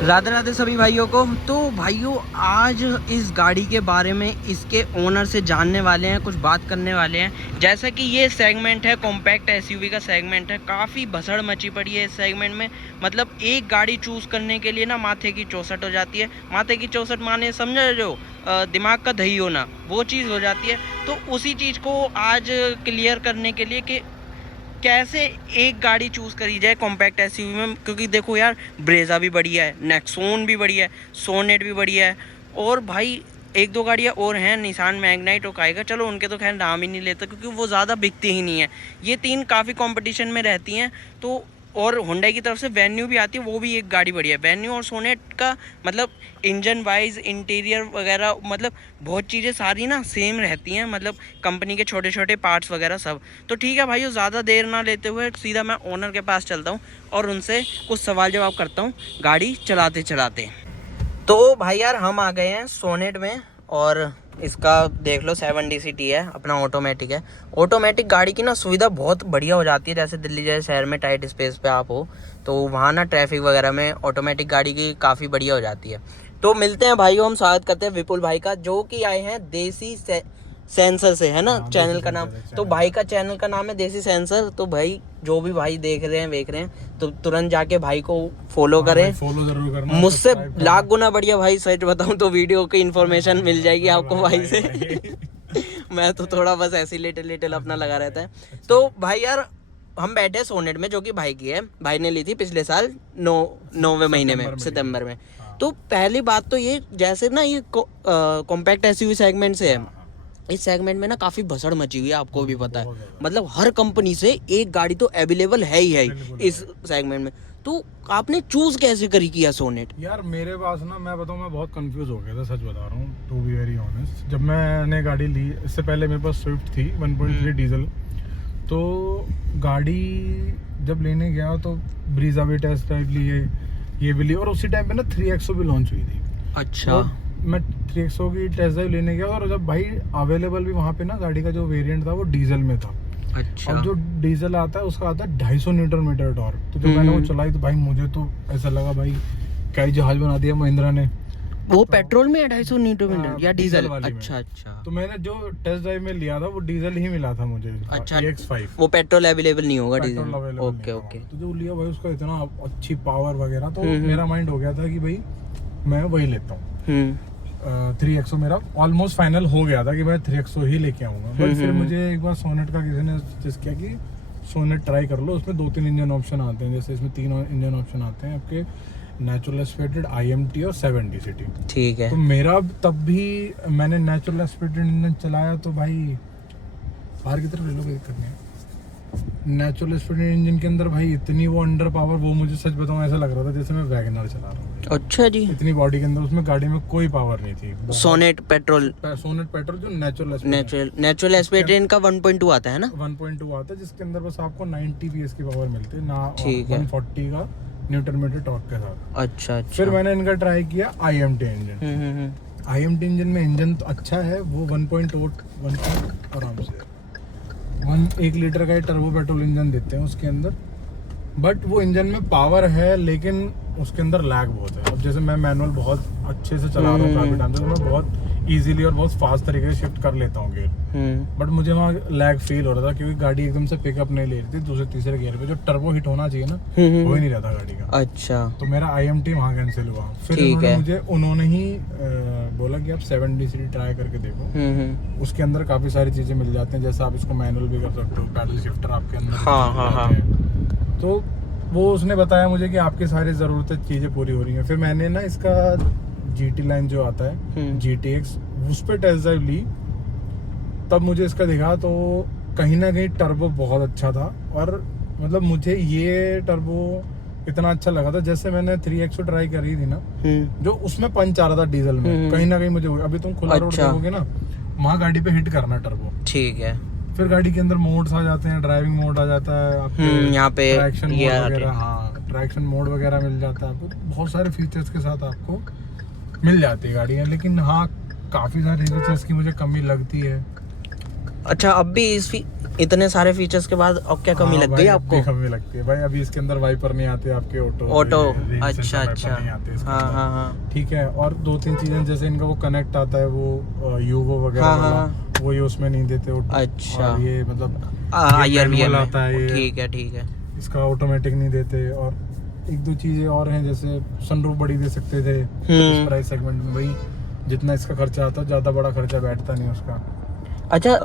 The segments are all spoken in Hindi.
राधे राधे सभी भाइयों को। तो भाइयों आज इस गाड़ी के बारे में इसके ओनर से जानने वाले हैं, कुछ बात करने वाले हैं। जैसा कि ये सेगमेंट है, कॉम्पैक्ट एसयूवी का सेगमेंट है, काफ़ी भसड़ मची पड़ी है इस सेगमेंट में। मतलब एक गाड़ी चूज़ करने के लिए ना माथे की चौसठ हो जाती है। माथे की चौसठ माने समझ रहे हो, दिमाग का दही होना, वो चीज़ हो जाती है। तो उसी चीज़ को आज क्लियर करने के लिए कि कैसे एक गाड़ी चूज़ करी जाए कॉम्पैक्ट एसयूवी में। क्योंकि देखो यार, ब्रेजा भी बढ़िया है, नेक्सॉन भी बढ़िया है, सोनेट भी बढ़िया है, और भाई एक दो गाड़ियाँ और हैं, निसान मैग्नाइट और काइगर। चलो उनके तो खैर नाम ही नहीं लेता क्योंकि वो ज़्यादा बिकती ही नहीं है। ये तीन काफ़ी कंपटीशन में रहती हैं। तो और होंडा की तरफ से वेन्यू भी आती है, वो भी एक गाड़ी बढ़िया है। वेन्यू और सोनेट का मतलब इंजन वाइज, इंटीरियर वगैरह, मतलब बहुत चीज़ें सारी ना सेम रहती हैं, मतलब कंपनी के छोटे छोटे पार्ट्स वगैरह सब। तो ठीक है भाइयों, ज़्यादा देर ना लेते हुए सीधा मैं ओनर के पास चलता हूँ और उनसे कुछ सवाल जवाब करता हूँ गाड़ी चलाते चलाते। तो भाई यार हम आ गए हैं सोनेट में, और इसका देख लो 7DCT है, अपना ऑटोमेटिक है। ऑटोमेटिक गाड़ी की ना सुविधा बहुत बढ़िया हो जाती है। जैसे दिल्ली जैसे शहर में टाइट स्पेस पे आप हो तो वहाँ ना ट्रैफिक वगैरह में ऑटोमेटिक गाड़ी की काफ़ी बढ़िया हो जाती है। तो मिलते हैं भाइयों, हम स्वागत करते हैं विपुल भाई का, जो कि आए हैं देसी सेंसर से, है ना चैनल का नाम। तो भाई का चैनल का नाम है देसी सेंसर। तो भाई जो भी भाई देख रहे हैं तो तुरंत जाके भाई को फॉलो करें, फॉलो जरूर करना। मुझसे लाख गुना बढ़िया भाई। सच बताऊं तो वीडियो की इन्फॉर्मेशन मिल जाएगी आपको भाई से। मैं तो थोड़ा बस ऐसे लिटिल अपना लगा रहता है। तो भाई यार हम बैठे सोनेट में, जो कि भाई की है, भाई ने ली थी पिछले साल 9वें महीने में, सितंबर में। तो पहली बात तो ये, जैसे ना ये कॉम्पैक्ट एसयूवी सेगमेंट से है, इस सेगमेंट में ना काफ़ी भसड़ मची हुई है, आपको भी पता है। मतलब हर कंपनी से एक गाड़ी तो अवेलेबल है ही इस सेगमेंट में। तो आपने चूज कैसे करी किया सोनेट? यार मेरे पास ना, मैं बताऊं, मैं बहुत कंफ्यूज हो गया था, सच बता रहा हूँ, टू बी वेरी ऑनेस्ट। जब मैंने गाड़ी ली, इससे पहले मेरे पास स्विफ्ट थी 1.3 डीजल। तो गाड़ी जब लेने गया तो ब्रीजा भी टेस्ट ड्राइव लिए, ये भी ली, और उसी टाइम पे ना 3XO भी लॉन्च हुई थी। अच्छा। तो मैं 3XO की टेस्ट ड्राइव लेने गया, और जब भाई अवेलेबल भी वहाँ पे ना गाड़ी का जो वेरिएंट था वो डीजल में था। अच्छा। और जो डीजल आता है उसका आता है 250 न्यूटन मीटर टॉर्क। तो जब मैंने वो चलाई तो भाई मुझे तो ऐसा लगा भाई क्या ही जहाज बना दिया महिंद्रा ने। वो पेट्रोल में 250 न्यूटन मीटर या डीजल? वाली अच्छा में। अच्छा। तो मैंने जो टेस्ट ड्राइव में लिया था वो डीजल ही मिला था मुझे। अच्छा, EX5 वो पेट्रोल अवेलेबल नहीं होगा petrol diesel? Available okay okay. तो जो लिया भाई उसका इतना अच्छी पावर वगैरह, तो मेरा माइंड हो गया था कि भाई मैं वही लेता हूँ। 3XO मेरा ऑलमोस्ट फाइनल हो गया था कि मैं 3XO ही लेके आऊंगा। बट फिर मुझे एक बार सोनेट का किसी ने सजेस्ट किया कि सोनेट ट्राई कर लो, उसमें 2-3 इंजन ऑप्शन आते हैं। जैसे इसमें 3 इंजन ऑप्शन आते हैं आपके, नेचुरल एस्पिरेटेड, IMT और 7DCT। ठीक है। तो मेरा तब भी मैंने नेचुरल एस्पिरेटेड इंजन चलाया तो भाई बाहर की तरफ ले लो, कोई दिक्कत नहीं है। नेचुरल एस्पिरेटेड इंजन के अंदर भाई इतनी वो अंडर पावर, वो मुझे सच बताऊं ऐसा लग रहा था जैसे मैं वैगनर चला रहा हूँ। अच्छा जी। इतनी बॉडी के अंदर उसमें गाड़ी में कोई पावर नहीं थी। सोनेट पेट्रोल जो नेचुरल एस्पिरेटेड का 1.2 आता है ना? 1.2 आता है, जिसके अंदर बस आपको 90 PS की पावर मिलती है ना, ठीक है। 140 का न्यूटन मीटर टॉर्क के साथ। अच्छा अच्छा। फिर मैंने इनका ट्राई किया IMT इंजन। IMT इंजन में इंजन तो अच्छा है, वो 1.8 आराम से 1 लीटर का टर्बो पेट्रोल इंजन देते हैं उसके अंदर। बट वो इंजन में पावर है लेकिन उसके अंदर लैग बहुत है। अब जैसे मैं मैनुअल बहुत अच्छे से चला रहा हूँ काफी टाइम से, तो मैं बहुत इजीली और बहुत फास्ट तरीके से शिफ्ट कर लेता हूँ गियर। बट मुझे वहाँ लैग फील हो रहा था क्योंकि गाड़ी एकदम से पिकअप नहीं ले रही थी दूसरे तीसरे गियर पे। जो टर्बो हिट होना चाहिए ना, वो ही नहीं रहता गाड़ी का। अच्छा। तो मेरा IMT वहाँ कैंसिल हुआ। फिर उन्होंने ही बोला कि आप 7DCT ट्राई करके देखो। उसके अंदर काफी सारी चीजें मिल जाती हैं, जैसे आप इसको मैनुअल भी कर सकते हो, पैडल शिफ्टर आपके अंदर। तो वो उसने बताया मुझे कि आपकी सारी ज़रूरतें चीज़ें पूरी हो रही हैं। फिर मैंने ना इसका GT लाइन जो आता है, GTX, उस पर टेस्ट ड्राइव ली। तब मुझे इसका दिखा तो कहीं ना कहीं टर्बो बहुत अच्छा था। और मतलब मुझे ये टर्बो इतना अच्छा लगा था, जैसे मैंने 3XO ट्राई करी थी ना, जो उसमें पंच आ रहा था डीजल में, कहीं ना कहीं मुझे अभी तुम खुला रोड देखोगे ना, वहाँ गाड़ी पे हिट करना टर्बो। ठीक है। फिर गाड़ी के अंदर मोड्स आ जाते हैं, ड्राइविंग मोड आ जाता है आपके, यहाँ पे ट्रैक्शन मोड वगैरह। हाँ, ट्रैक्शन मोड वगैरह मिल जाता है आपको, बहुत सारे फीचर्स के साथ आपको मिल जाती है गाड़ियाँ। लेकिन हाँ, काफ़ी सारे फीचर्स की मुझे कमी लगती है। अच्छा, अब भी इतने सारे फीचर्स के बाद अब क्या कमी लग गई आपको? कमी लगती है भाई, अभी इसके अंदर वाइपर नहीं आते आपके, ऑटो अच्छा अच्छा, नहीं आते इसके हाँ अंदर। हाँ हाँ, ठीक है, और 2-3 चीजें जैसे इनका वो कनेक्ट आता है वो यूवो वगैरह हाँ, वाला, हाँ, वो ये उसमें नहीं देते अच्छा, और ये मतलब IRVM manual में, आता है ये, ठीक है ठीक है। इसका ऑटोमेटिक नहीं देते। और 1-2 चीजें और हैं, जैसे सनरूफ बड़ी दे सकते थे इस प्राइस सेगमेंट में, भाई जितना इसका खर्चा आता है ज्यादा बड़ा खर्चा बैठता नहीं उसका। अच्छा,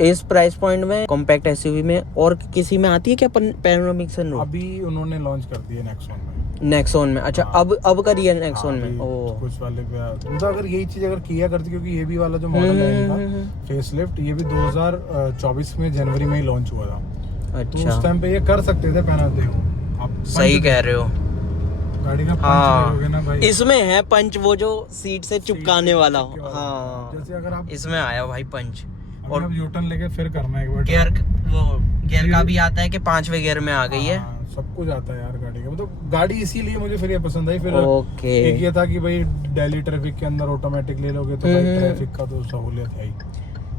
इस प्राइस पॉइंट में कॉम्पैक्ट एसयूवी में और किसी में आती है क्या पैनोरामिक सनरूफ? अभी उन्होंने लॉन्च कर दिया नेक्सॉन में। नेक्सॉन में, अच्छा, हाँ। अब करी है नेक्सॉन हाँ, में? ओ, कुछ वाले मतलब अगर यही चीज अगर किया करती, क्योंकि ये भी वाला जो मॉडल है इनका फेसलिफ्ट, ये भी 2024 में जनवरी में ही लॉन्च हुआ था। तो अच्छा, उस टाइम पे ये कर सकते थे पहनाते हो आप। सही कह रहे हो। गाड़ी का पंच हाँ, देखोगे ना भाई, इसमें है पंच, वो जो सीट से चिपकाने वाला। चिपके वाला। हाँ, जैसे अगर आप इसमें आया भाई पंच। और आप यूटर्न लेके फिर करना है एक बार गियर का भी आता है कि 5वें गियर में आ गई है? हाँ, सब कुछ आता है यार गाड़ी का, मतलब गाड़ी इसीलिए मुझे फिर ये पसंद आई। फिर ओके, एक ये था कि भाई दिल्ली ट्रैफिक के अंदर ऑटोमेटिक ले लोगे तो भाई ट्रैफिक का तो सहूलियत है ही।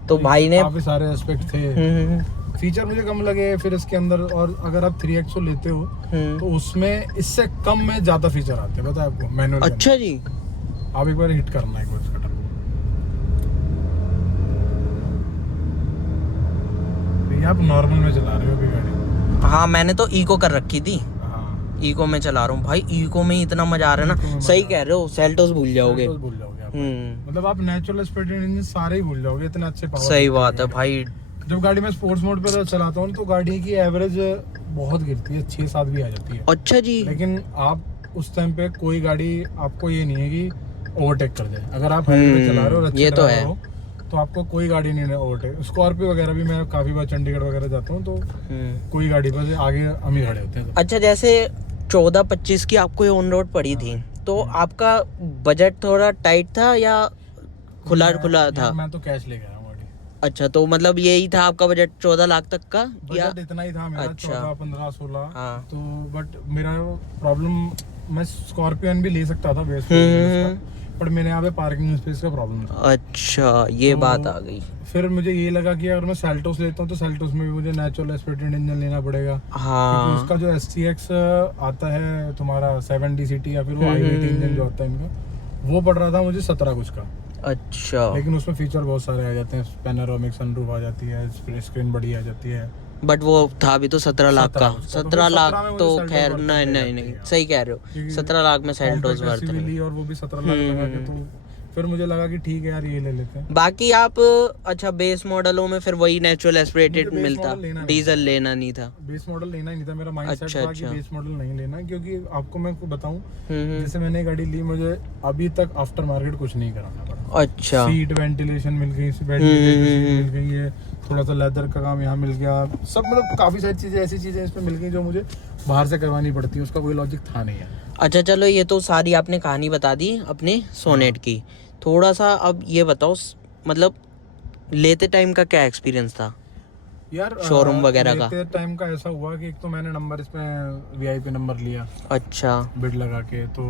तो भाई ने काफी सारे एस्पेक्ट थे, फीचर मुझे कम लगे फिर इसके अंदर। और अगर आप 3XO लेते हो तो उसमें इससे कम में ज्यादा फीचर आते हैं, पता है आपको, मैनुअल। अच्छा जी, आप एक बार हिट करना है इसका टर्बो। ये आप नॉर्मल में चला रहे हो अभी गाड़ी? हाँ, मैंने तो इको कर रखी थी, हाँ, इको में चला रहा हूँ भाई। इको में इतना मजा आ रहा है ना, सही कह रहे हो, सेल्टोस भूल जाओगे। तो भूल जाओगे आप, मतलब आप नेचुरल एस्पेक्टेड इंजन सारे ही भूल जाओगे, इतने अच्छे पावर। सही बात है भाई। जब गाड़ी में स्पोर्ट्स मोड पे चलाता हूँ तो गाड़ी की एवरेज बहुत गिरती है, 6-7 भी आ जाती है। अच्छा जी, लेकिन आप उस टाइम पे कोई गाड़ी आपको ये नहीं है कि ओवरटेक कर जाए। अगर आप हाईवे पे चला रहे हो और अच्छे ये तो है। हो तो आपको कोई गाड़ी नहीं ओवरटेक। स्कॉर्पियो वगैरह भी मैं काफी बार चंडीगढ़ वगैरह जाता हूँ तो कोई गाड़ी पर आगे हम ही खड़े होते हैं। अच्छा, जैसे 14-25 की आपको ये ऑन रोड पड़ी थी, तो आपका बजट थोड़ा टाइट था या खुला था? मैं तो कैश ले गया हूँ गाड़ी। अच्छा, तो मतलब यही था आपका बजट 14 लाख तक का या? बजट इतना ही था मेरा, अच्छा। 14, 15, 16। हाँ। तो बट मेरा प्रॉब्लम, मैं स्कॉर्पियन भी ले सकता था बेस, बट मेरे यहाँ पे पार्किंग स्पेस का प्रॉब्लम था। अच्छा, ये तो बात आ गई। फिर मुझे ये लगा कि अगर मैं सेल्टोस लेता हूँ तो सेल्टोस में भी मुझे नेचुरल एस्पेक्टेड इंजन लेना पड़ेगा। हाँ, क्योंकि उसका जो STX आता है तुम्हारा 7 DCT या फिर वो i20 इंजन जो आता है इनका, वो पड़ रहा था मुझे 17 कुछ का। अच्छा, लेकिन उसमें फीचर बहुत सारे आ जाते हैं, पैनोरामिक सनरूफ आ जाती है, स्क्रीन बड़ी आ जाती है। बट वो था भी तो 17 लाख का। 17 लाख 17 में तो मुझे खैर, Seltos नहीं वर्थ नहीं नहीं नहीं, जाती है। सही कह रहे हो, क्योंकि 17 लाख में सेल्टोस वर्थ compact SUV ली नहीं। और वो भी 17 लाख लगा के, तो फिर मुझे लगा कि ठीक है यार ये ले लेते हैं। बाकी आप, अच्छा, बेस मॉडलों में फिर वही नेचुरल एस्पिरेटेड मुझे base मिलता, model लेना नहीं डीजल लेना नहीं था? बेस मॉडल लेना ही नहीं था, मेरा माइंडसेट अच्छा, था कि अच्छा। बेस मॉडल नहीं लेना है। क्योंकि आपको मैं बताऊं, जैसे मैंने गाड़ी ली, मुझे अभी तक आफ्टर मार्केट कुछ नहीं कराना पड़ा। अच्छा, सीट वेंटिलेशन मिल गई, मिल गई है, थोड़ा सा लेदर का काम यहाँ मिल गया, सब मतलब काफी सारी चीजें, ऐसी चीजें इसमें मिल गई जो मुझे बाहर से करवानी पड़ती है, उसका कोई लॉजिक था नहीं है। अच्छा, चलो, ये तो सारी आपने कहानी बता दी अपने सोनेट की। थोड़ा सा अब ये बताओ, मतलब लेते टाइम का क्या एक्सपीरियंस था यार शोरूम वगैरह का? लेते टाइम का ऐसा हुआ कि एक तो मैंने नंबर इसमें VIP नंबर लिया, अच्छा, बिड लगा के, तो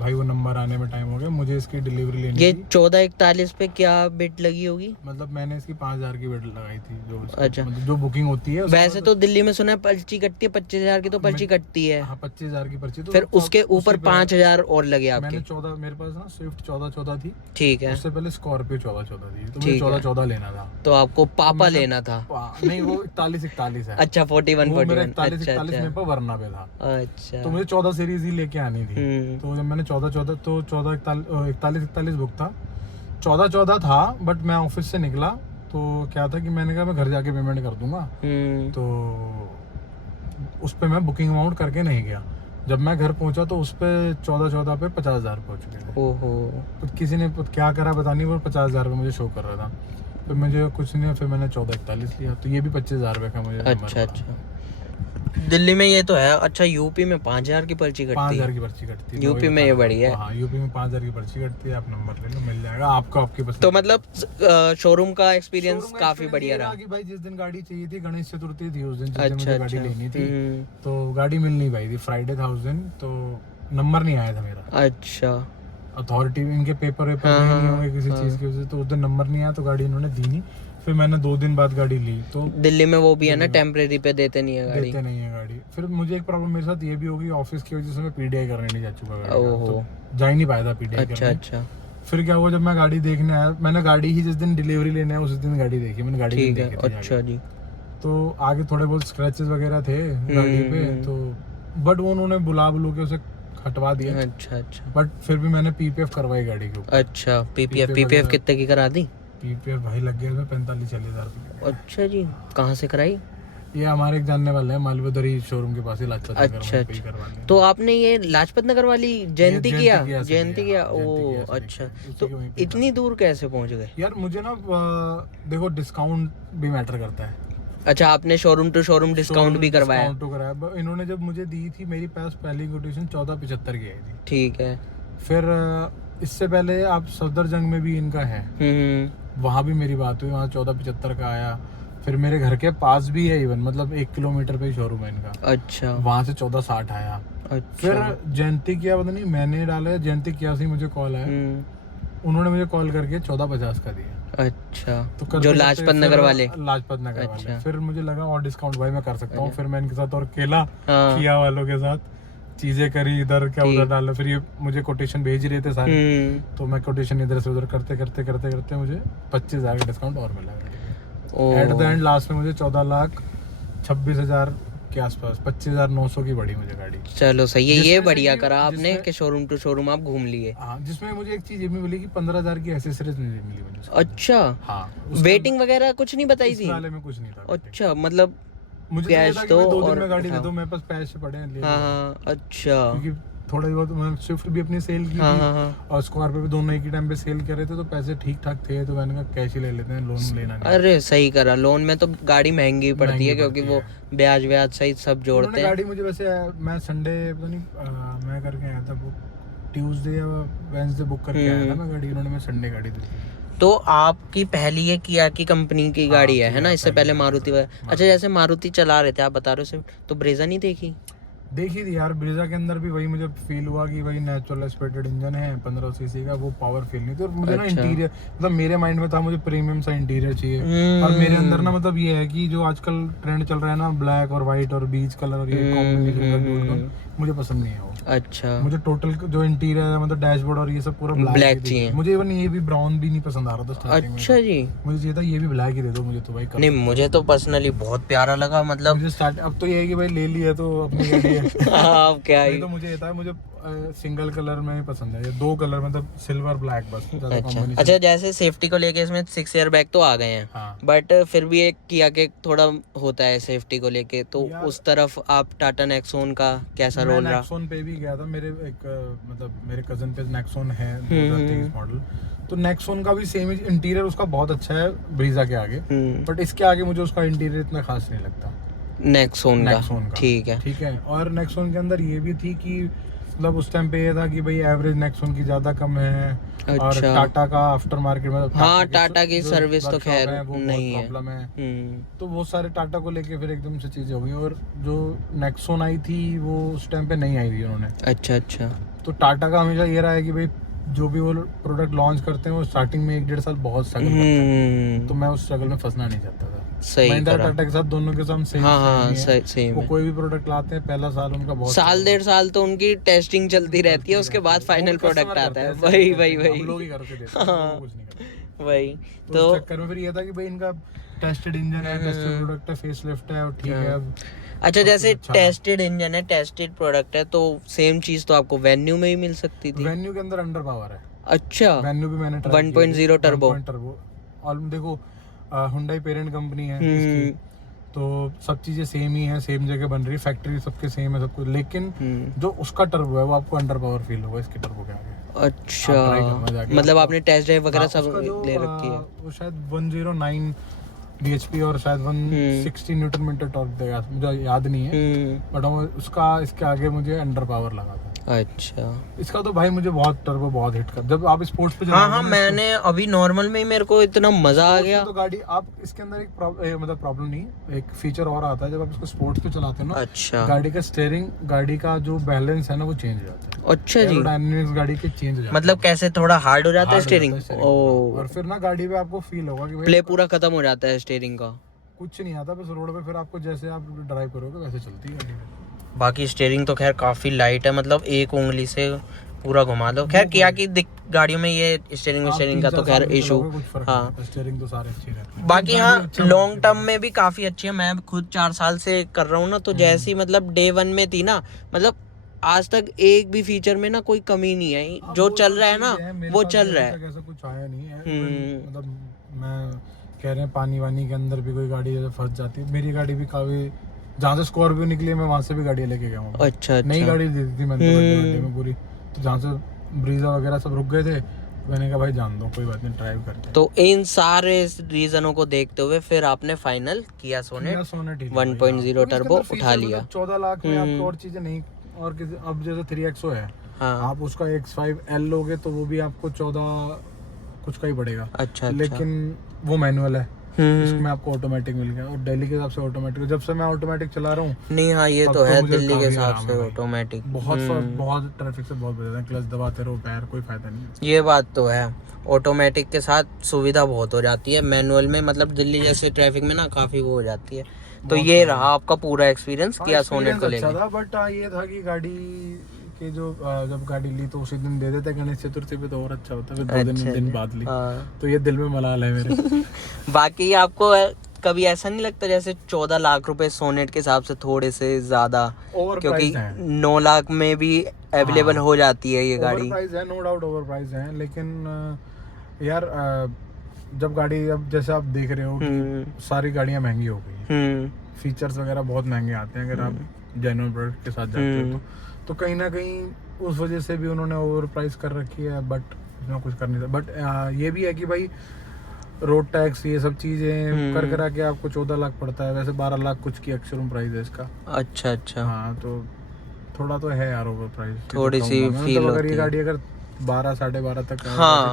भाई वो नंबर आने में टाइम हो गया, मुझे इसकी डिलीवरी लेनी ये थी। 1441 पे क्या बिड लगी होगी? मतलब मैंने इसकी 5000 की बिड लगाई थी, जो अच्छा, मतलब जो बुकिंग होती है वैसे तो दिल्ली में सुना है पर्ची कटती है 25,000 की, तो पर्ची कटती है। हाँ, 25,000 की पर्ची। तो फिर उसके ऊपर 5,000 और लगे मैंने आपके? 14, मेरे पास ना स्विफ्ट 14 थी, ठीक है, उससे पहले स्कॉर्पियो 14 थी, तो मुझे ठीक है। 14 लेना था। तो आपको पापा लेना था? नहीं, वो 41 है। अच्छा, 41 वो मेरा 41, 41 अच्छा मेरे पास वरना पे था, अच्छा। तो मुझे 14 सीरीज ही लेके आनी थी। तो जब मैंने 14 तो 41 बुक था, 14 था। बट मैं ऑफिस से निकला तो क्या था कि मैंने कहा मैं घर जाके पेमेंट कर दूंगा, तो उस पे मैं बुकिंग अमाउंट करके नहीं गया। जब मैं घर पहुंचा तो उस पे 14 पे 50,000 पहुंच गए। ओहो, तो किसी ने क्या करा पता नहीं, वो 50,000 मुझे शो कर रहा था। फिर मुझे कुछ नहीं, फिर मैंने 1441 लिया, तो ये भी 25,000 रुपये का मुझे। अच्छा अच्छा, दिल्ली में ये तो है। अच्छा, यूपी में 5,000 की पर्ची कटती है? 5,000 की पर्ची कटती है यूपी में, ये बढ़िया है। हाँ, यूपी में 5,000 की पर्ची कटती है, आप नंबर ले लो, मिल जाएगा आपको, आपकी पसंद। तो मतलब शोरूम का एक्सपीरियंस काफी बढ़िया रहा? कि भाई जिस दिन गाड़ी चाहिए थी, गणेश चतुर्थी थी उस दिन, अच्छा, मुझे गाड़ी लेनी थी, तो गाड़ी मिल नहीं पाई थी। फ्राइडे था उस दिन, तो नंबर नहीं आया था मेरा। अच्छा, अथॉरिटी इनके पेपर नहीं होंगे किसी चीज की वजह से, तो उस दिन नंबर नहीं आया, तो गाड़ी इन्होंने दी नहीं। फिर मैंने 2 दिन बाद गाड़ी ली, तो दिल्ली में वो भी है ना, टेम्परेरी पे देते नहीं है गाड़ी। देते नहीं है गाड़ी। फिर मुझे एक प्रॉब्लम मेरे साथ ये भी होगी, ऑफिस की वजह से मैं पीडीआई करने नहीं जा चुका गाड़ी का, तो जा ही नहीं पाया था पीडीआई अच्छा करने। अच्छा फिर क्या हुआ, जब मैं गाड़ी देखने आया, मैंने गाड़ी ही जिस दिन डिलीवरी लेने आया उस दिन गाड़ी देखी मैंने, गाड़ी ठीक नहीं है। देखी थी अच्छा आगे। जी। तो आगे थोड़े बहुत स्क्रैचेस वगैरह थे गाड़ी पे, तो बट वो उन्होंने बुला के उसे हटवा दिया। अच्छा अच्छा। बट फिर भी मैंने पीपीएफ करवाई गाड़ी के ऊपर। अच्छा पीपीएफ कितने की करा दी? पीपीएफ भाई लग गया 45-40 हज़ार रुपये। अच्छा जी, कहाँ से कराई? ये हमारे एक जानने वाले हैं, मालवीय शोरूम के पास ही, लाजपत नगर, अच्छा वहीं पे ही अच्छा। करवा लिया। तो आपने ये लाजपत नगर वाली जयंती किया? जयंती किया। हाँ, ओ अच्छा। तो इतनी दूर कैसे पहुंच गए? यार मुझे ना देखो डिस्काउंट भी मैटर करता है। अच्छा, आपने शोरूम टू शोरूम डिस्काउंट भी करवाया? डिस्काउंट तो कराया। इन्होंने जब मुझे दी थी, मेरी पास पहली कोटेशन 1475 की आई थी। ठीक है। फिर इससे पहले आप सफदरजंग में भी इनका है, वहाँ भी मेरी बात हुई, वहाँ 1475 का आया। फिर मेरे घर के पास भी है, इवन मतलब 1 किलोमीटर पे ही शोरूम है इनका। अच्छा। वहाँ से 1460 आया। अच्छा। फिर जयंती किया, पता नहीं मैंने डाला है, जयंती किया से मुझे कॉल आया, उन्होंने मुझे कॉल करके 1450 का दिया। अच्छा। तो जो लाजपत नगर वाले? लाजपत नगर अच्छा। वाले। फिर मुझे लगा और डिस्काउंट भाई मैं कर सकता हूँ। फिर मैं इनके साथ और केला हाँ। किया वालों के साथ चीजें करी, इधर क्या उधर डाला। फिर ये मुझे कोटेशन भेज रहे थे सारे, तो मैं कोटेशन इधर से उधर करते करते करते करते मुझे 25,000 का डिस्काउंट और मिला। एट द एंड लास्ट में मुझे 14,26,000 के आसपास 25,900 की पड़ी मुझे गाड़ी। चलो सही है, ये बढ़िया करा आपने कि शोरूम टू शोरूम आप घूम लिए। हाँ, जिसमें मुझे एक चीज ये भी मिली कि 15,000 की एसेसरीज मिली मुझे। अच्छा। हाँ, वेटिंग वगैरह कुछ नहीं बताई थी? वाले में कुछ नहीं था। अच्छा, मतलब मुझे कैश तो 2 और दिन में गाड़ी दे दो, मेरे पास पैसे पड़े हैं। हाँ। अच्छा। क्योंकि थोड़ा बहुत मैंने स्विफ्ट भी अपनी सेल की थी और स्कॉर्पियो भी दोनों एक ही टाइम पे सेल कर रहे थे, तो पैसे ठीक ठाक थे, तो मैंने कहा कैश ही ले लेते हैं, लोन लेना नहीं। अरे सही करा, लोन में तो गाड़ी महंगी पड़ती है क्योंकि वो ब्याज सहित सब जोड़ते हैं। गाड़ी मुझे वैसे, मैं संडे पता नहीं मैं करके आया था बुक, ट्यूसडे या वेडनेसडे बुक करके आया था मैं गाड़ी, उन्होंने मैं संडे गाड़ी दी थी। तो आपकी पहली ये किया की कंपनी की गाड़ी है ना? इससे पहले मारुति अच्छा, जैसे मारुति चला रहे थे आप बता रहे हो, तो ब्रेजा नहीं देखी थी यार? ब्रेजा के अंदर भी वही मुझे फील हुआ कि वही नेचुरल एस्पिरेटेड इंजन है 15 सीसी का, वो पावर फील नहीं थी। और मुझे ना इंटीरियर, मतलब मेरे माइंड में था मुझे प्रीमियम सा इंटीरियर चाहिए। और मेरे अंदर ना मतलब ये है कि जो आजकल ट्रेंड चल रहा है ना, ब्लैक और व्हाइट और बीच कलर और ये कॉम्बिनेशन का डुअल टोन, मुझे पसंद नहीं है वो। अच्छा। मुझे टोटल जो इंटीरियर है, मतलब डैशबोर्ड और ये सब पूरा ब्लैक चाहिए मुझे। इवन ये भी ब्राउन भी नहीं पसंद आ रहा था स्टार्टिंग में। अच्छा जी। मुझे चाहिए था ये भी ब्लैक ही दे दो मुझे, तो भाई नहीं, मुझे तो पर्सनली बहुत प्यारा लगा। मतलब मुझे स्टार्ट अब तो ये है कि भाई ले लिया तो अपनी गाड़ी है। आप क्या ही। तो मुझे ये था, मुझे सिंगल कलर में ही पसंद है, ये 2 कलर मतलब सिल्वर ब्लैक बस। अच्छा, जैसे सेफ्टी को लेके इसमें 6 एयर बैग तो आ गए हैं, बट फिर भी एक किया के थोड़ा होता है सेफ्टी को लेके, तो उस तरफ आप टाटा नेक्सॉन का कैसा रोल रहा? नेक्सॉन पे भी गया था, मेरे एक मतलब मेरे कजन पे नेक्सॉन है 2023 मॉडल, तो नेक्सॉन का भी सेम इंटीरियर उसका बहुत अच्छा है ब्रीजा के आगे, बट इसके आगे मुझे उसका इंटीरियर इतना खास नहीं लगता नेक्सॉन का। ठीक है। और नेक्सॉन के अंदर ये भी थी कि मतलब उस टाइम पे ये था कि भाई एवरेज नेक्सॉन की ज्यादा कम है। अच्छा। और टाटा का आफ्टर मार्केट में, हाँ, टाटा की सर्विस तो खैर नहीं है, प्रॉब्लम है। तो वो सारे टाटा को लेके फिर एकदम से चीजें हो गई। और जो नेक्सॉन आई थी वो उस टाइम पे नहीं आई थी उन्होंने। अच्छा। तो टाटा का हमेशा ये रहा है कि भाई जो भी वो प्रोडक्ट लॉन्च करते हैं वो स्टार्टिंग में 1-1.5 साल बहुत स्ट्रगल करते हैं, तो मैं उस स्ट्रगल में फंसना नहीं चाहता था। सही महिंद्रा टाटा के साथ दोनों के साथ सेम वो कोई भी प्रोडक्ट लाते हैं पहला साल उनका बहुत, साल 1.5 साल तो उनकी टेस्टिंग चलती रहती है, उसके बाद फाइनल प्रोडक्ट आता है। वही हम लोग ही करके देते हैं, कुछ नहीं करते। वही तो चक्कर में फिर ये था कि भाई इनका टेस्टेड इंजन है, टेस्टेड प्रोडक्ट है, फेसलिफ्ट है और ठीक है अब। अच्छा, जैसे टेस्टेड इंजन है, टेस्टेड प्रोडक्ट है, तो सेम चीज तो आपको वेन्यू में ही मिल सकती थी। वेन्यू के अंदर अंडर पावर है। अच्छा। वेन्यू भी मैंने 1.0 टर्बो। और देखो हुंडई पेरेंट कंपनी है इसकी, तो सब चीजें सेम ही है, सेम जगह बन रही है, फैक्ट्री सबके सेम है सब कुछ, लेकिन जो उसका टर्बो है वो आपको अंडर पावर फील होगा इसके टर्बो के आगे। अच्छा, मतलब आपने टेस्ट ड्राइव वगैरह सब ले रखी है? वो शायद 109 bhp और शायद 160 न्यूटन मीटर टॉर्क देगा, मुझे याद नहीं है, बट उसका इसके आगे मुझे अंडर पावर लगा था। अच्छा इसका तो भाई मुझे बहुत टर्बो बहुत हिट कर, जब आप स्पोर्ट्स पे हाँ हाँ, मैंने अभी नॉर्मल में ही मेरे को इतना मजा आ गया। तो गाड़ी आप इसके अंदर एक मतलब प्रॉब्लम नहीं, एक फीचर और आता है जब आप इसको स्पोर्ट्स पे चलाते हो ना। अच्छा, गाड़ी का स्टीयरिंग, गाड़ी का जो बैलेंस है ना वो चेंज हो जाता है। अच्छा जी, एरोडायनामिक्स गाड़ी के चेंज हो जाते हैं, मतलब कैसे थोड़ा हार्ड हो जाता है स्टीयरिंग। ओ, और फिर ना गाड़ी पे आपको फील होगा कि भाई प्ले पूरा खत्म हो जाता है स्टीयरिंग का। कुछ नहीं आता, बस रोड पे फिर आपको जैसे आप ड्राइव करोगे वैसे चलती है गाड़ी। बाकी स्टीयरिंग तो खैर काफी लाइट है, मतलब एक उंगली से पूरा घुमा दो। खैर क्या कि गाड़ियों में ये स्टीयरिंग का तो खैर इशू। हाँ, स्टीयरिंग तो सारे अच्छे रहते हैं। बाकी हाँ, लॉन्ग टर्म में भी काफी अच्छी है। मैं खुद 4 साल से कर रहा हूँ ना, तो जैसी मतलब डे 1 में थी ना, मतलब आज तक एक भी फीचर में ना कोई कमी नहीं है। जो चल रहा है ना वो चल रहा है। ऐसा कुछ आया नहीं है। मतलब मैं कह रहे हैं पानी वानी के अंदर भी कोई गाड़ी जैसे फंस जाती है, मेरी गाड़ी भी काफी, जहाँ से स्कॉर्पियो निकली मैं वहाँ से भी गाड़ी लेके गया हूँ। अच्छा, नई गाड़ी दी थी मैंने तो गड्ढे में पूरी, तो जहाँ से ब्रीजा वगैरह सब रुक गए थे, मैंने कहा भाई जान दो कोई बात नहीं, ड्राइव करते। तो इन सारे रीजनों को देखते हुए फिर आपने फाइनल किया सोनेट 1.0 टर्बो उठा लिया। 14 लाख में आपको और चीजें नहीं, और अब जैसे 3XO है, हाँ, आप उसका X5L लोगे तो वो भी आपको 14 कुछ का ही पड़ेगा। अच्छा, लेकिन वो मैनुअल है, इसमें आपको ऑटोमेटिक मिल गया, और दिल्ली के हिसाब से ऑटोमेटिक, जब से मैं ऑटोमेटिक चला रहा हूँ नहीं, हाँ ये तो है, दिल्ली के हिसाब से ऑटोमेटिक बहुत ट्रैफिक से बहुत बच जाता है, क्लच दबाते रहो पैर, कोई फायदा नहीं। ये बात तो है, ऑटोमेटिक के साथ सुविधा बहुत हो जाती है। मैनुअल में मतलब दिल्ली जैसे ट्रैफिक में ना काफी वो हो जाती है। तो ये रहा आपका पूरा एक्सपीरियंस किया सोनेट को लेकर। अच्छा था, बट ये था कि गाड़ी के जो जब गाड़ी ली तो उसी दिन दे देते गणेश चतुर्थी पे, तो और अच्छा होता है। फिर 2 दिन बाद ली, तो ये दिल में मलाल है मेरे। बाकी आपको कभी ऐसा नहीं लगता जैसे 14 लाख रुपए सोनेट के हिसाब से थोड़े से ज्यादा, क्योंकि 9 लाख में भी अवेलेबल हो जाती है ये गाड़ी। प्राइस है, नो डाउट ओवर प्राइस है, लेकिन यार जब गाड़ी, अब जैसे आप देख रहे हो कि सारी गाड़ियां महंगी हो गई, फीचर्स वगैरह बहुत महंगे आते हैं अगर आप जेन्युइन प्रोडक्ट के साथ जाते हो तो कहीं ना कहीं उस वजह से भी उन्होंने ओवर प्राइस कर रखी है, बट इसमें कुछ कर नहीं सकता। बट ये भी है कि भाई रोड टैक्स ये सब चीजें कर करा के आपको 14 लाख पड़ता है, वैसे 12 लाख कुछ की एक्चुअल प्राइस है इसका। अच्छा, हाँ, तो थोड़ा तो है यार ओवर प्राइस, थोड़ी सी फील अगर ये गाड़ी अगर 12 साढ़े 12 तक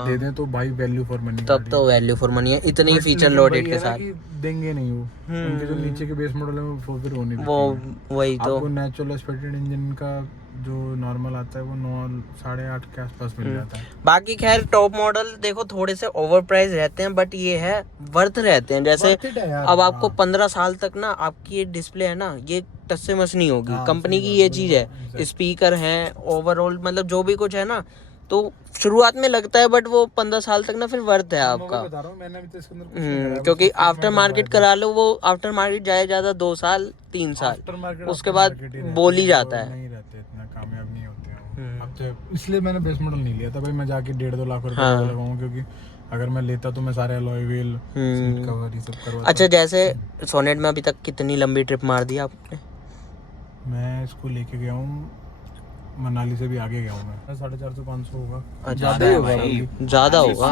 दे दें तो भाई वैल्यू फॉर मनी, तब तो वैल्यू फॉर मनी है, इतनी फीचर लोडेड के साथ देंगे नहीं वो। उनके जो नीचे के बेस मॉडल है वो फिर होने वो वही तो आपको नेचुरल एस्पेक्टेड इंजन का जो नॉर्मल आता है वो 9 साढ़े 8 के आसपास मिल जाता है। बाकी खैर टॉप मॉडल देखो थोड़े से ओवर प्राइस रहते हैं, बट ये है वर्थ रहते हैं। जैसे अब आपको 15 साल तक ना आपकी ये डिस्प्ले है ना, ये टच से मस नहीं होगी। कंपनी की ये चीज है, स्पीकर है, ओवरऑल मतलब जो भी कुछ है ना, तो शुरुआत में लगता है, बट वो 15 साल तक ना फिर वर्थ है आपका। बता रहा हूं, मैंने अभी तो इसके अंदर कुछ नहीं करा है, क्योंकि आफ्टर मार्केट करा लो, वो आफ्टर मार्केट जाए ज्यादा 2 साल 3 साल, उसके बाद बोल ही जाता है, नहीं रहते, इतना कामयाब नहीं होते हैं। अब तो इसलिए मैंने बेस मॉडल नहीं लिया था भाई, मैं जाके 1.5-2 लाख रुपए लगाऊंगा, क्योंकि अगर मैं लेता तो मैं सारे अलॉय व्हील, सीट कवर ये सब करवाता। अच्छा, जैसे सोनेट में अभी तक कितनी लंबी ट्रिप मार दी आपने? मैं इसको लेके गया हूँ मनाली से भी आगे गया हूँ मैं, 450-500 होगा, ज्यादा होगा, ज्यादा होगा।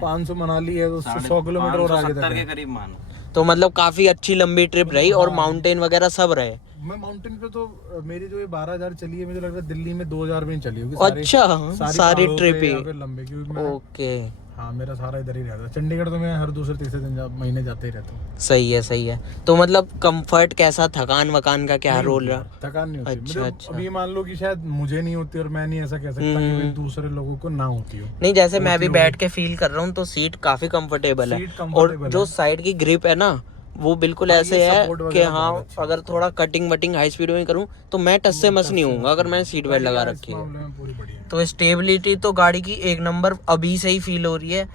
500 मनाली है तो 100 किलोमीटर और आगे तक के करीब मानो, तो मतलब काफी अच्छी लंबी ट्रिप रही, और माउंटेन वगैरह सब रहे। मैं माउंटेन पे तो मेरी जो ये 12,000 चली है, मुझे लग रहा है दिल्ली में 2,000 भी नहीं चली होगी। अच्छा, सारी ट्रिप ही लंबे, क्योंकि ओके, हाँ मेरा सारा इधर ही रहता है। चंडीगढ़ तो मैं हर दूसरे तीसरे दिन महीने जाते ही रहता हूँ। सही है। तो मतलब कंफर्ट कैसा, थकान वकान का क्या रोल रहा? थकान नहीं होती। अच्छा। अभी मान लो कि शायद मुझे नहीं होती, और मैं नहीं ऐसा कह सकता कि दूसरे लोगों को ना होती हो। नहीं, जैसे मैं भी बैठ के फील कर रहा हूँ तो सीट काफी कंफर्टेबल है, और जो साइड की ग्रिप है ना वो बिल्कुल ऐसे है कि हाँ, अगर थोड़ा कटिंग वटिंग हाई स्पीड में करूँ तो मैं टच से मस नहीं होऊंगा अगर मैंने सीट बेल्ट लगा रखी है। तो स्टेबिलिटी तो गाड़ी की एक नंबर अभी से ही फील हो रही है,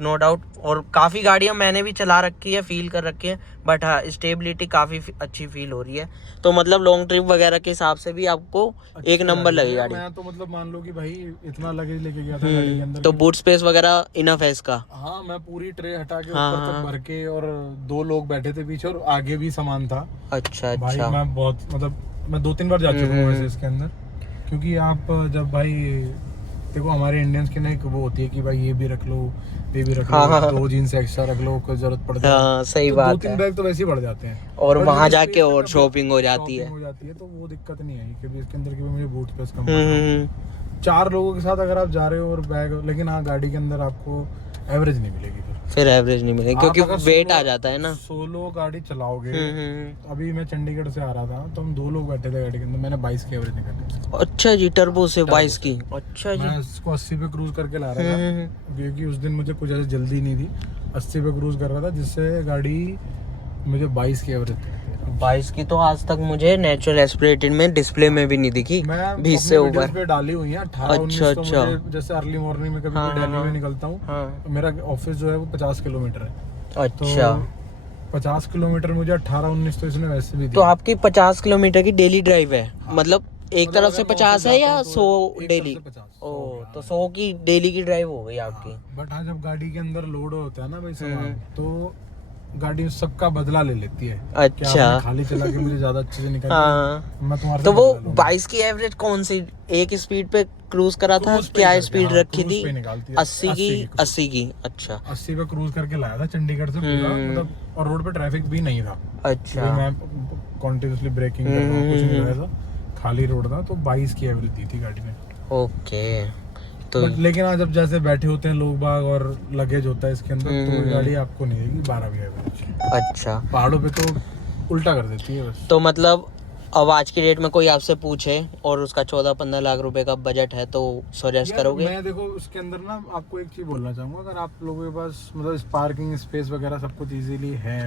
नो डाउट। और काफ़ी गाड़ियाँ मैंने भी चला रखी है, फील कर रखी है, बट हाँ स्टेबिलिटी काफ़ी अच्छी फील हो रही है। तो मतलब लॉन्ग ट्रिप वगैरह के हिसाब से भी आपको एक नंबर लगी गाड़ी। मैं तो मतलब मान लो कि भाई इतना लगेज लेके गया था गाड़ी के अंदर, तो बूट स्पेस वगैरह इनफ है इसका। हाँ, मैं पूरी ट्रे हटा के ऊपर तक भर के, और 2 लोग बैठे थे पीछे और आगे भी सामान था। अच्छा भाई मैं बहुत मतलब मैं 2-3 बार जा चुका हूँ वैसे इसके अंदर, क्योंकि आप जब भाई देखो हमारे इंडियंस की ना एक वो होती है कि भाई ये भी रख लो, ये भी रख लो, हाँ, हाँ। 2 जीन्स एक्स्ट्रा रख लो, कोई जरूरत पड़ जाए। हाँ, सही तो बात 2-3 है। बैग तो वैसे ही बढ़ जाते हैं, और But वहाँ जब जाके space और का शॉपिंग हो जाती है। शॉपिंग हो जाती है, तो वो दिक्कत नहीं आई, क्योंकि इसके अंदर की भी मुझे बूट स्पेस कम हम्म, पड़ रहा है। 4 लोगों के साथ अगर आप जा रहे हो और बैग, लेकिन हाँ गाड़ी के अंदर आपको एवरेज नहीं मिलेगी फिर एवरेज नहीं मिलेगी क्योंकि वेट आ जाता है ना। सोलो गाड़ी चलाओगे। हम्म। अभी मैं चंडीगढ़ से आ रहा था तो हम 2 लोग बैठे थे गाड़ी के अंदर, मैंने 22 की एवरेज निकाली। अच्छा जी, टर्बो से टर्बो 22 से। की। अच्छा जी। मैं इसको 80 पे क्रूज करके ला रहा था, क्योंकि उस दिन मुझे कुछ ऐसे जल्दी नहीं थी। 80 पे क्रूज कर रहा था, जिससे गाड़ी मुझे 22 की एवरेज थी। 22 की तो आज तक मुझे नेचुरल एस्पिरेटेड में डिस्प्ले में भी नहीं दिखी। मैं 20 से अपने ऊपर वीडियोस पे डाली हुई है 18-19। तो अच्छा। मुझे जैसे अर्ली मॉर्निंग में कभी हाँ, भी दिल्ली हाँ, में निकलता हूँ, हाँ। तो मेरा ऑफिस जो है वो 50 किलोमीटर है। अच्छा। तो 50 किलोमीटर मुझे 18-19 तो इसने वैसे भी तो दिया। आपकी 50 किलोमीटर की डेली ड्राइव है? हाँ। मतलब एक तरफ से अगर मैं 50 ऑफिस है जाता या हूँ तो 100 एक तरफ डेली? से 50, ओ, 100 हो गया। तो 100 की डेली की ड्राइव हो गई आपकी। बट हाँ, जब गाड़ी के अंदर लोड होता है ना भाई सामान, तो गाड़ी सबका बदला ले लेती है। कि अच्छा। आपने खाली चला के मुझे ज्यादा अच्छे से निकाल हाँ। मैं तुम्हारे तो से वो बदला लूंगा। 22 की एवरेज कौन सी एक स्पीड पे क्रूज करा था? क्रूज पे क्या ही करके, स्पीड हाँ, रखी क्रूज थी? पे निकालती है। 80 की? 80 की। अच्छा। 80 पे क्रूज करके लाया था चंडीगढ़ से पूरा, मतलब, और रोड पे ट्रैफिक भी नहीं था। अच्छा। मैं कॉन्टिन्यूसली ब्रेकिंग कर रहा हूँ, कुछ नहीं हो रहा था, खाली रोड था। तो 22 की एवरेज दी थी गाड़ी ने। ओके। तो बट लेकिन आज जब जैसे बैठे होते हैं लोग बाग और लगेज होता है इसके अंदर, तो ये गाड़ी आपको नहीं देगी 12 की एवरेज। अच्छा। पहाड़ों पे तो उल्टा कर देती है बस। तो मतलब अब आज की डेट में कोई आपसे पूछे और उसका 14-15 लाख रुपए का बजट है तो सजेस्ट यार करोगे? मैं देखो उसके अंदर ना आपको एक चीज बोलना चाहूंगा, अगर आप लोगों के पास मतलब पार्किंग स्पेस वगैरह सब कुछ इजीली है,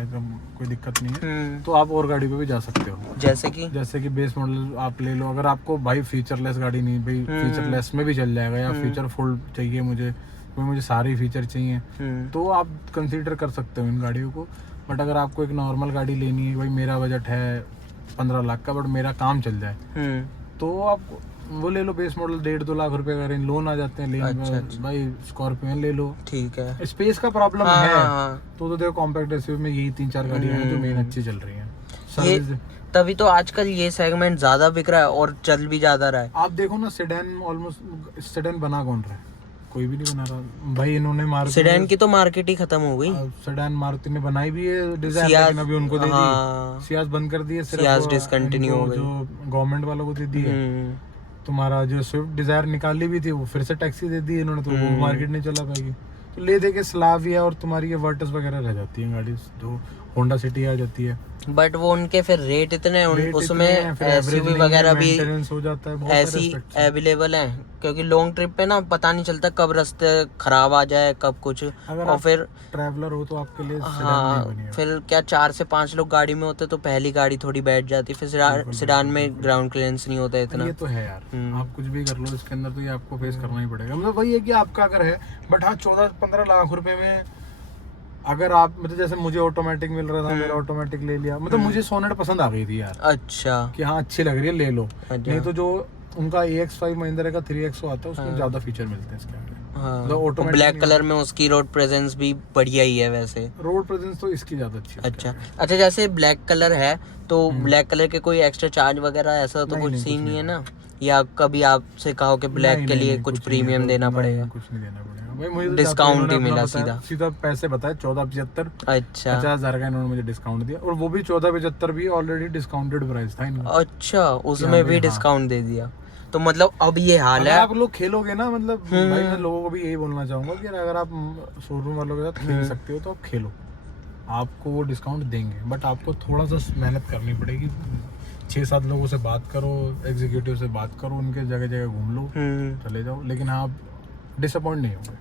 कोई दिक्कत नहीं है, तो आप और गाड़ी पे भी जा सकते हो। जैसे कि बेस मॉडल आप ले लो। अगर आपको भाई फीचरलेस गाड़ी नहीं, भाई फीचरलेस में भी चल जाएगा, या फीचर फुल चाहिए मुझे सारे फीचर चाहिए, तो आप कंसीडर कर सकते हो इन गाड़ियों को। बट अगर आपको एक नॉर्मल गाड़ी लेनी है, भाई मेरा बजट है 15 लाख का, बट मेरा काम चल जाए, तो आप वो ले लो बेस मॉडल। 1.5-2 लाख रुपए का रेंज लोन आ जाते हैं। अच्छा। भाई स्कॉर्पियो ले लो। ठीक है। स्पेस का प्रॉब्लम हाँ, है, हाँ। तो देखो कॉम्पैक्ट एसयूवी में यही 3-4 गाड़ियां हैं जो मेन अच्छी चल रही हैं। ये सर्विस तभी तो आजकल ये सेगमेंट ज्यादा बिक रहा है और चल भी ज्यादा रहा है। आप देखो ना, सेडान ऑलमोस्ट, सेडान बना कौन रहा है? कोई भी नहीं बना रहा भाई। इन्होंने मारुति सेडान की तो मार्केट ही खत्म हो गई। सेडान मारुति ने बनाई भी है डिजायर, सियाज, लेकिन अभी उनको दे दी। हाँ। सियाज बंद कर दिए, सिर्फ सियाज डिसकंटिन्यू हो गई। जो गवर्नमेंट वालों को दे दी है। तुम्हारा जो स्विफ्ट डिजायर निकाली भी थी, वो फिर से टैक्सी दे दी इन्होंने, तो वो मार्केट नहीं चला पाएगी। तो ले दे के स्लाविया और तुम्हारी ये वर्टस वगैरह रह जाती है गाड़ी, जो होंडा सिटी आ जाती है। बट वो उनके फिर रेट इतने रेट उसमें इतने हैं, फिर एसयूवी average नहीं है, वगैरह भी maintenance हो जाता है, बहुत सारे ऐसी aspects हैं। अवेलेबल है, क्योंकि लॉन्ग ट्रिप पे ना पता नहीं चलता कब रास्ते खराब आ जाए, कब कुछ। अगर और आप फिर ट्रैवलर हो तो आपके लिए सेडान हाँ, नहीं बनी है। फिर क्या 4 से 5 लोग गाड़ी में होते तो पहली गाड़ी थोड़ी बैठ जाती, फिर सेडान में ग्राउंड क्लियरेंस नहीं होता इतना। ये तो है यार, आप कुछ भी कर लो इसके अंदर, तो ये आपको फेस करना ही पड़ेगा। मतलब वही है कि आपका अगर है, बट हाँ 14-15 लाख रुपए में अगर आप, मतलब जैसे मुझे ऑटोमेटिक मिल रहा था, मेरा ऑटोमेटिक ले लिया। मतलब मुझे सोनेट पसंद आ गई थी यार। अच्छा। कि हाँ अच्छी लग रही है, ले लो। अच्छा। नहीं तो जो उनका AX5 महिंद्रा का 3XO आता है, उसमें ज्यादा फीचर मिलते हैं इसके अंदर। हाँ, ब्लैक कलर में उसकी रोड प्रेजेंस भी बढ़िया ही है वैसे। रोड प्रेजेंस तो इसकी ज्यादा अच्छी है। अच्छा, जैसे ब्लैक कलर है तो ब्लैक कलर के कोई एक्स्ट्रा चार्ज वगैरह ऐसा तो कुछ सीन नहीं है ना? या कभी आपसे कहो कि ब्लैक के लिए कुछ प्रीमियम देना पड़ेगा? कुछ नहीं देना पड़ेगा भाई, मुझे डिस्काउंट ही मिला सीधा पैसे बताए 1475। अच्छा। 50,000 का इन्होंने मुझे डिस्काउंट दिया, और वो भी 1475 भी ऑलरेडी डिस्काउंटेड प्राइस था इनका। अच्छा, उसमें भी डिस्काउंट दे दिया। तो मतलब अब ये हाल है। आप लोग खेलोगे ना, मतलब भाई मैं लोगों को भी यही बोलना चाहूंगा कि अगर आप शोरूम वालों के साथ खेल सकते हो तो आप खेलो, आपको वो डिस्काउंट देंगे। बट आपको थोड़ा सा मेहनत करनी पड़ेगी। 6-7 लोगों से बात करो, एग्जीक्यूटिव से बात करो, उनके जगह जगह घूम लो, चले जाओ, लेकिन आप डिसअपॉइंट नहीं होंगे।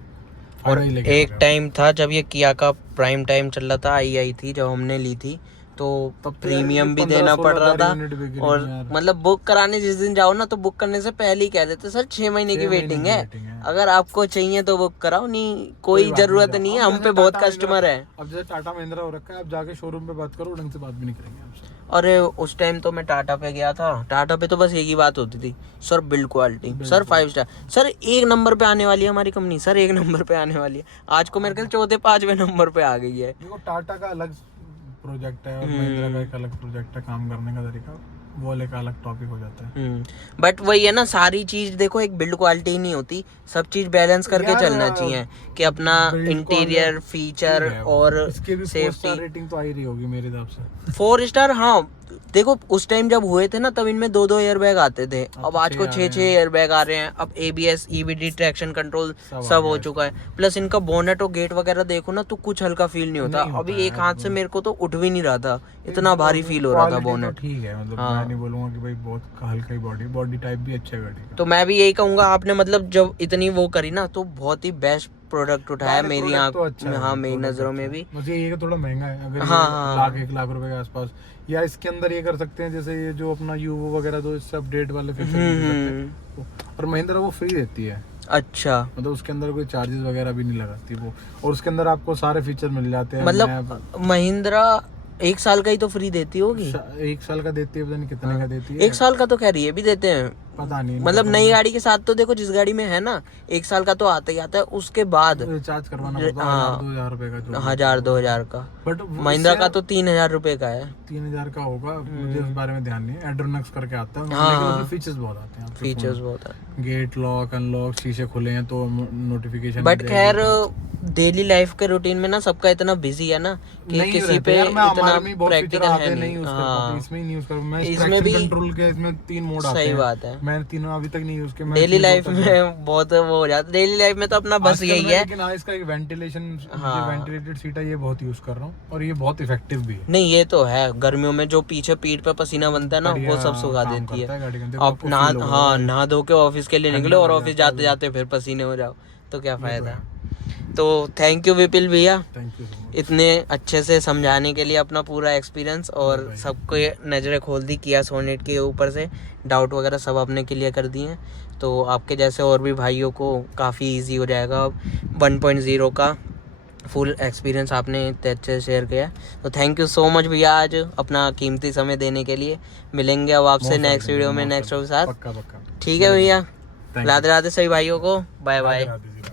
और एक टाइम था जब ये किया का प्राइम टाइम चल रहा था, आई थी जब हमने ली थी, तो प्रीमियम भी देना पड़ रहा था। और मतलब बुक कराने जिस दिन जाओ ना, तो बुक करने से पहले ही कह देते सर 6 महीने की वेटिंग है, अगर आपको चाहिए तो बुक कराओ, नहीं कोई जरूरत नहीं है, हम पे बहुत कस्टमर है। अब जैसे टाटा महिंद्रा हो रखा है, आप जाके शोरूम पे बात करो, ढंग से बात भी नहीं करेंगे आपसे। अरे उस टाइम तो मैं टाटा पे गया था, टाटा पे तो बस एक ही बात होती थी, sir build quality, sir 5 star, sir 1 number पे आने वाली है हमारी कंपनी, सर 1 नंबर पे आने वाली है। आज को मेरे ख्याल 4-5वें नंबर पे आ गई है। देखो टाटा का अलग प्रोजेक्ट है और महिंद्रा का एक अलग प्रोजेक्ट है, काम करने का तरीका। वो एक अलग टॉपिक हो जाता है। बट वही है ना, सारी चीज देखो एक बिल्ड क्वालिटी नहीं होती, सब चीज बैलेंस करके यार, चलना चाहिए कि अपना build इंटीरियर quality फीचर है, और इसके भी 4 सेफ्टी। स्टार रेटिंग तो आ ही रही होगी मेरे हिसाब से। 4 स्टार, हाँ देखो उस टाइम जब हुए थे ना तब इनमें 2-2 एयरबैग आते थे, अब आज को 6-6 एयरबैग आ रहे हैं। अब ABS EBD ट्रैक्शन कंट्रोल सब हो चुका है, प्लस इनका बोनेट और गेट वगैरह देखो ना तो कुछ हल्का फील नहीं होता। अभी एक हाथ से मेरे को तो उठ भी नहीं रहा था, इतना भारी फील हो रहा था बोनेट। ठीक है, मतलब मैं नहीं बोलूंगा कि भाई बहुत हल्का ही बॉडी टाइप भी अच्छा है गाड़ी का। तो मैं भी यही कहूंगा, आपने मतलब जब इतनी वो करी ना तो बहुत ही बेस्ट प्रोडक्ट उठाया मेरी आंख में, हाँ मेरी नजरों में भी। मुझे ये थोड़ा महंगा है, अगर हाँ, 1 लाख रुपए के आसपास, या इसके अंदर ये कर सकते हैं जैसे ये जो अपना यूवो वगैरह तो इससे अपडेट वाले फीचर दे सकते हैं। और महिंद्रा वो फ्री देती है। अच्छा, मतलब उसके अंदर कोई चार्जेस वगैरह भी नहीं लगाती वो, और उसके अंदर आपको सारे फीचर मिल जाते हैं। मतलब महिंद्रा 1 साल का ही तो फ्री देती होगी। 1 साल का देती है, पता नहीं कितने का देती है। 1 साल का तो खैर ये भी देते हैं, पता नहीं, मतलब नई गाड़ी के साथ तो देखो जिस गाड़ी में है ना 1 साल का तो आता ही आता है, उसके बाद रिचार्ज करवाना पड़ता है 1,000-2,000 रुपए का, 1,000-2,000 का। बट महिंद्रा का तो 3,000 रुपए का है। 3,000 का होगा, मुझे उस बारे में ध्यान नहीं है। एड्रोनक्स करके आता है, लेकिन उसमें फीचर्स बहुत आते हैं। फीचर्स बहुत है, गेट लॉक अनलॉक, शीशे खुले हैं तो नोटिफिकेशन। बट खैर डेली लाइफ के रूटीन में ना सबका इतना बिजी है ना कि किसी पे इतना प्रैक्टिकल है नहीं। हाँ, इसमें नहीं यूज कर, मैं इसमें भी कंट्रोल के इसमें 3 मोड आते हैं। सही बात है, मैंने तीनों अभी तक नहीं यूज किया। डेली लाइफ में बहुत वो हो जाता है। डेली लाइफ में तो अपना बस यही है। लेकिन हाँ, इसका एक वेंटिलेशन, वेंटिलेटेड सीट है, ये बहुत यूज कर रहा हूँ और ये बहुत इफेक्टिव भी है। नहीं ये तो है, गर्मियों में जो पीछे पीठ पे पसीना बनता है ना वो सब सुखा देती है। अब नहा धो के ऑफिस के लिए निकले और ऑफिस जाते जाते फिर पसीने हो जाओ तो क्या फायदा। तो थैंक यू विपिल भैया, थैंक यू सो मच इतने अच्छे से समझाने के लिए अपना पूरा एक्सपीरियंस, और सबको नज़रें खोल दी किया सोनेट के ऊपर से, डाउट वगैरह सब आपने क्लियर कर दिए। तो आपके जैसे और भी भाइयों को काफ़ी इजी हो जाएगा अब 1.0 का फुल एक्सपीरियंस आपने इतने अच्छे से शेयर किया। तो थैंक यू सो मच भैया आज अपना कीमती समय देने के लिए। मिलेंगे अब आपसे नेक्स्ट वीडियो में नेक्स्ट के साथ। पक्का। ठीक है भैया, राधे राधे सभी भाइयों को, बाय बाय।